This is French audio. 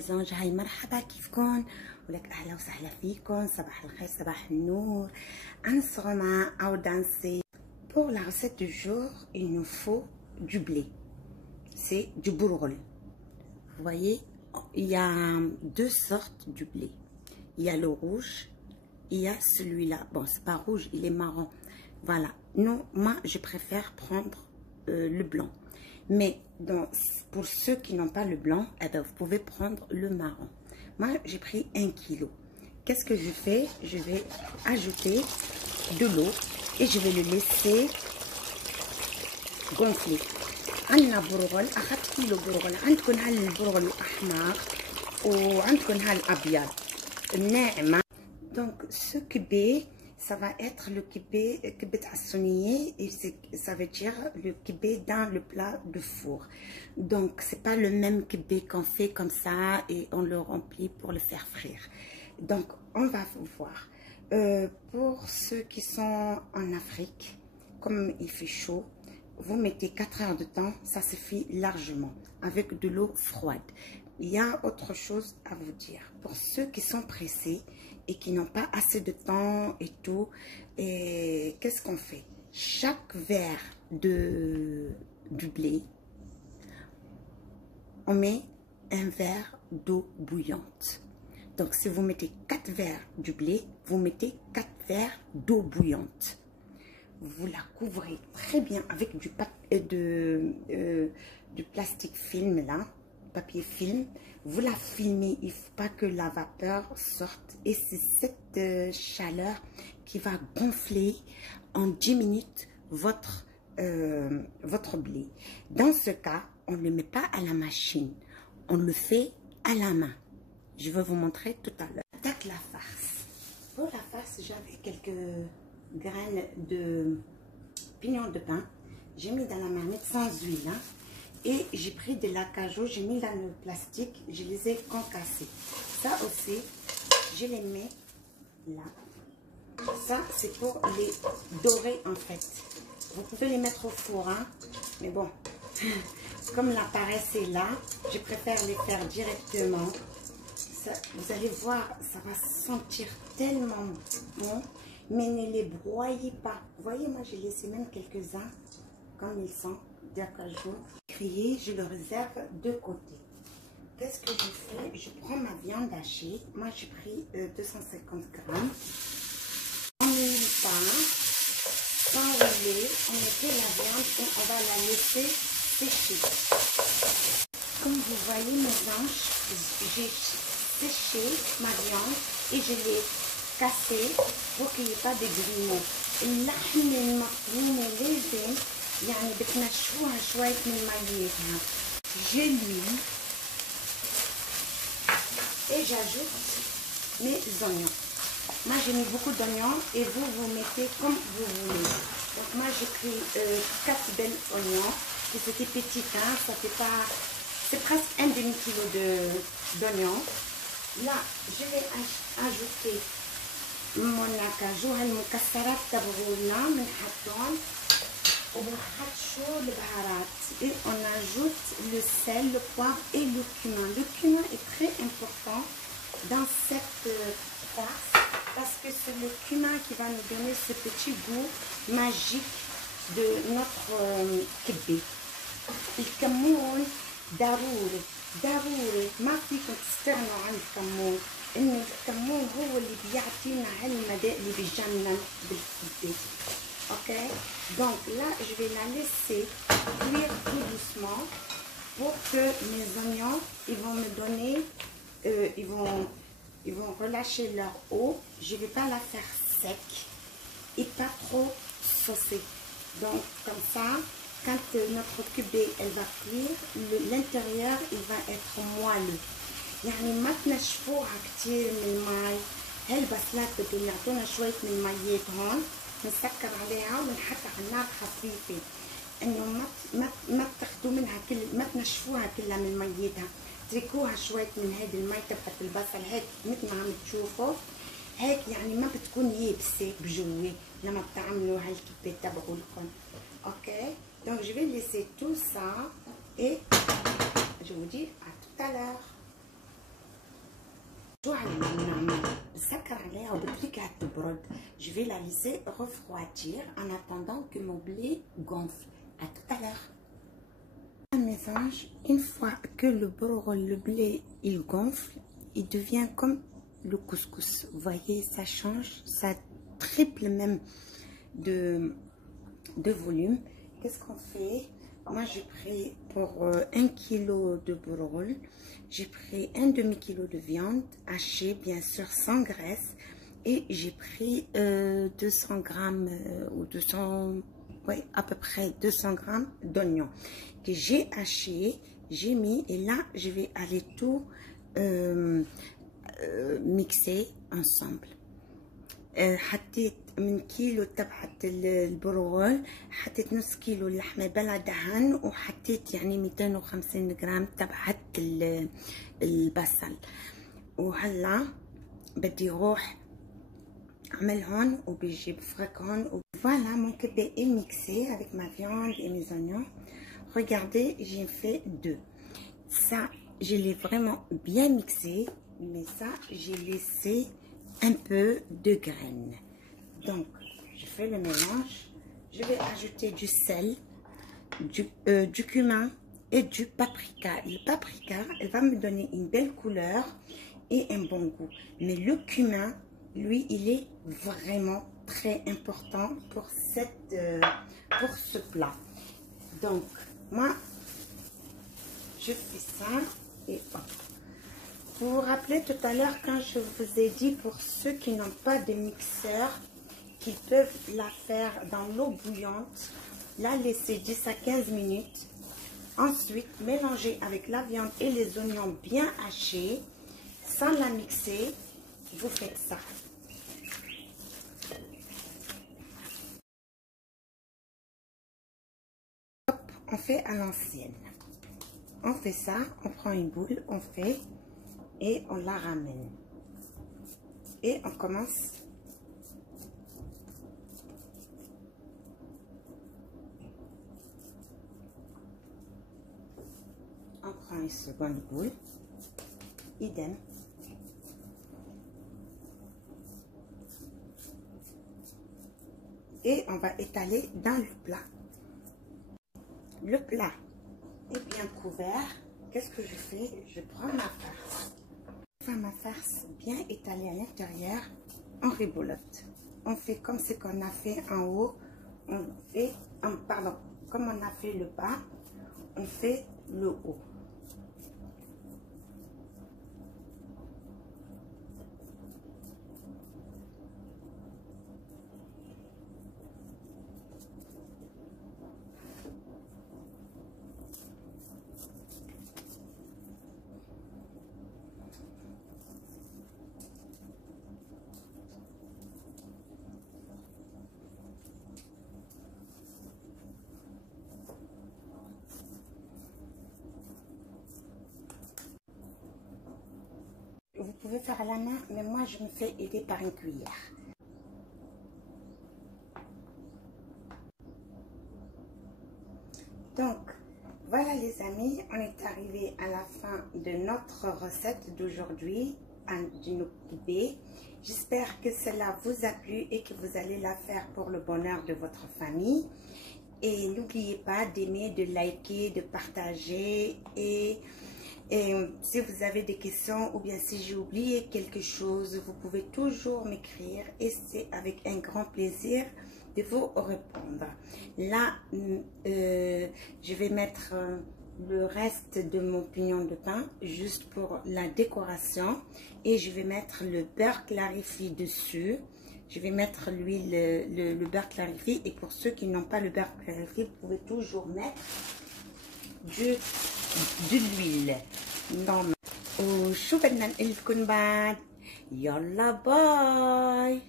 لي زانج. هاي مرحبا كيفكن؟ ولك اهلا وسهلا فيكم. صباح الخير صباح النور. En ce moment, au danser. Pour la recette du jour, il nous faut du blé. C'est du bourgol. Vous voyez, il y a deux sortes du blé. Il y a le rouge, il y a celui-là. Bon, c'est pas rouge, il est marron. Voilà. Non, moi, je préfère prendre le blanc. Mais donc, pour ceux qui n'ont pas le blanc, eh bien, vous pouvez prendre le marron. Moi, j'ai pris 1 kilo. Qu'est-ce que je fais? Je vais ajouter de l'eau et je vais le laisser gonfler. عندنا برغل، أخذت كيلو برغل. عندكم هالبرغل الأحمر وعندكم هالأبيض الناعمة. Donc, ce kibé, ça va être le kibé hassonnier et ça veut dire le kibé dans le plat de four. Donc, c'est pas le même kibé qu'on fait comme ça et on le remplit pour le faire frire. Donc, on va voir. Pour ceux qui sont en Afrique, comme il fait chaud, vous mettez 4 heures de temps, ça suffit largement, avec de l'eau froide. Il y a autre chose à vous dire. Pour ceux qui sont pressés et qui n'ont pas assez de temps et tout, qu'est-ce qu'on fait? Chaque verre du blé, on met un verre d'eau bouillante. Donc, si vous mettez 4 verres du blé, vous mettez 4 verres d'eau bouillante. Vous la couvrez très bien avec du plastique film là, papier film. Vous la filmez, il ne faut pas que la vapeur sorte. Et c'est cette chaleur qui va gonfler en 10 minutes votre blé. Dans ce cas, on ne le met pas à la machine, on le fait à la main. Je vais vous montrer tout à l'heure. Attaque la farce. Pour la farce, j'avais quelques graines de pignon de pain. J'ai mis dans la marmite sans huile. Hein, et j'ai pris de l'acajou, j'ai mis dans le plastique, je les ai concassés. Ça aussi, je les mets là. Ça, c'est pour les dorer en fait. Vous pouvez les mettre au four, hein, mais bon, comme la paresse est là, je préfère les faire directement. Ça, vous allez voir, ça va sentir tellement bon, mais ne les broyez pas. Vous voyez, moi j'ai laissé même quelques-uns comme ils sont d'acajou. Crier, je le réserve de côté. Qu'est-ce que je fais? Je prends ma viande hachée. Moi j'ai pris 250 grammes. On ne met pas, sans rouler, on met la viande et on va la laisser sécher. Comme vous voyez mes anges, j'ai séché ma viande et je l'ai cassée pour qu'il n'y ait pas de grumeaux. اللحمة المفرومة لازم يعني بتنشفوها شوية من ميتها. Je l'huile et j'ajoute mes oignons. Moi j'ai mis beaucoup d'oignons et vous mettez comme vous voulez. Donc moi j'ai pris 4 belles oignons et c'était petit, hein, ça fait pas, c'est presque un demi-kilo d'oignons. Là je vais ajouter mon acajou. هالمكسرات تبعولنا بنحطهم وبنحط البهارات et on ajoute le sel, le poivre et le cumin. Le cumin est très important dans cette farce parce que c'est le cumin qui va nous donner ce petit goût magique de notre kibé. الكمون ضروري ضروري، ما فيكم تستغنوا عن الكمون. إنه الكمون هو اللي بيعطينا هالمداء اللي بيجنن بالكبة. Ok, donc là je vais la laisser cuire tout doucement pour que mes oignons ils vont me donner, ils vont relâcher leur eau. Je vais pas la faire sec et pas trop saucer. Donc comme ça, quand notre kibé elle va cuire, l'intérieur il va être moelleux. يعني ما تنشفوها كتير من المي. هالبسلات بدهم يعطونا شوية من ميات هون، بنسكر عليها وبنحطها على النار خفيفة، انه ما تاخدوا منها ما تنشفوها كلها من ميتها، اتركوها شوية من هيدي المي تبعت البصل هيك مثل ما عم تشوفوا، هيك يعني ما بتكون يابسة بجوا لما بتعملوا هالكبة تبعولكم. Ok, donc je vais laisser tout ça et je vous dis à tout à l'heure. Je vais la laisser refroidir en attendant que mon blé gonfle. À tout à l'heure. Mes anges, une fois que le blé il gonfle, il devient comme le couscous. Vous voyez, ça change, ça triple même de volume. Qu'est-ce qu'on fait? Moi, j'ai pris pour 1 kg de bourrol, j'ai pris un demi-kilo de viande hachée, bien sûr, sans graisse. Et j'ai pris 200 grammes ou 200, ouais, à peu près 200 grammes d'oignons que j'ai haché, j'ai mis. Et là, je vais aller tout mixer ensemble. حطيت من كيلو تبعت البرغل، حطيت نص كيلو لحمة بلا دهن، وحطيت يعني 250 جرام تبعت البصل. وهلا بدي روح اعمل هون وبيجيب فرق هون. Voilà, mon kebab est mixé avec ma viande et mes oignons. Regardez, j'ai fait deux. Ça, je l'ai vraiment bien mixé, mais ça, j'ai laissé un peu de graines. Donc, je fais le mélange. Je vais ajouter du sel, du cumin et du paprika. Le paprika, elle va me donner une belle couleur et un bon goût. Mais le cumin, lui, il est vraiment très important pour ce plat. Donc, moi, je fais ça et hop. Vous vous rappelez tout à l'heure quand je vous ai dit pour ceux qui n'ont pas de mixeur, qu'ils peuvent la faire dans l'eau bouillante, la laisser 10 à 15 minutes. Ensuite, mélanger avec la viande et les oignons bien hachés, sans la mixer, vous faites ça. Hop, on fait à l'ancienne. On fait ça, on prend une boule, on fait et on la ramène. Et on commence. On prend une seconde boule, idem. Et on va étaler dans le plat. Le plat est bien couvert. Qu'est-ce que je fais? Je prends ma farce. Ma farce bien étalée à l'intérieur, on ribolote. On fait comme ce qu'on a fait en haut. On fait, pardon, comme on a fait le bas, on fait le haut. Vous pouvez faire à la main, mais moi je me fais aider par une cuillère. Donc, voilà les amis, on est arrivé à la fin de notre recette d'aujourd'hui, du noukibé. J'espère que cela vous a plu et que vous allez la faire pour le bonheur de votre famille. Et n'oubliez pas d'aimer, de liker, de partager et si vous avez des questions ou bien si j'ai oublié quelque chose, vous pouvez toujours m'écrire et c'est avec un grand plaisir de vous répondre. Là, je vais mettre le reste de mon pignon de pain juste pour la décoration et je vais mettre le beurre clarifié dessus. Je vais mettre l'huile, le beurre clarifié et pour ceux qui n'ont pas le beurre clarifié, vous pouvez toujours mettre de l'huile. وشو بدنا نقول لكم بعد؟ يلا باي.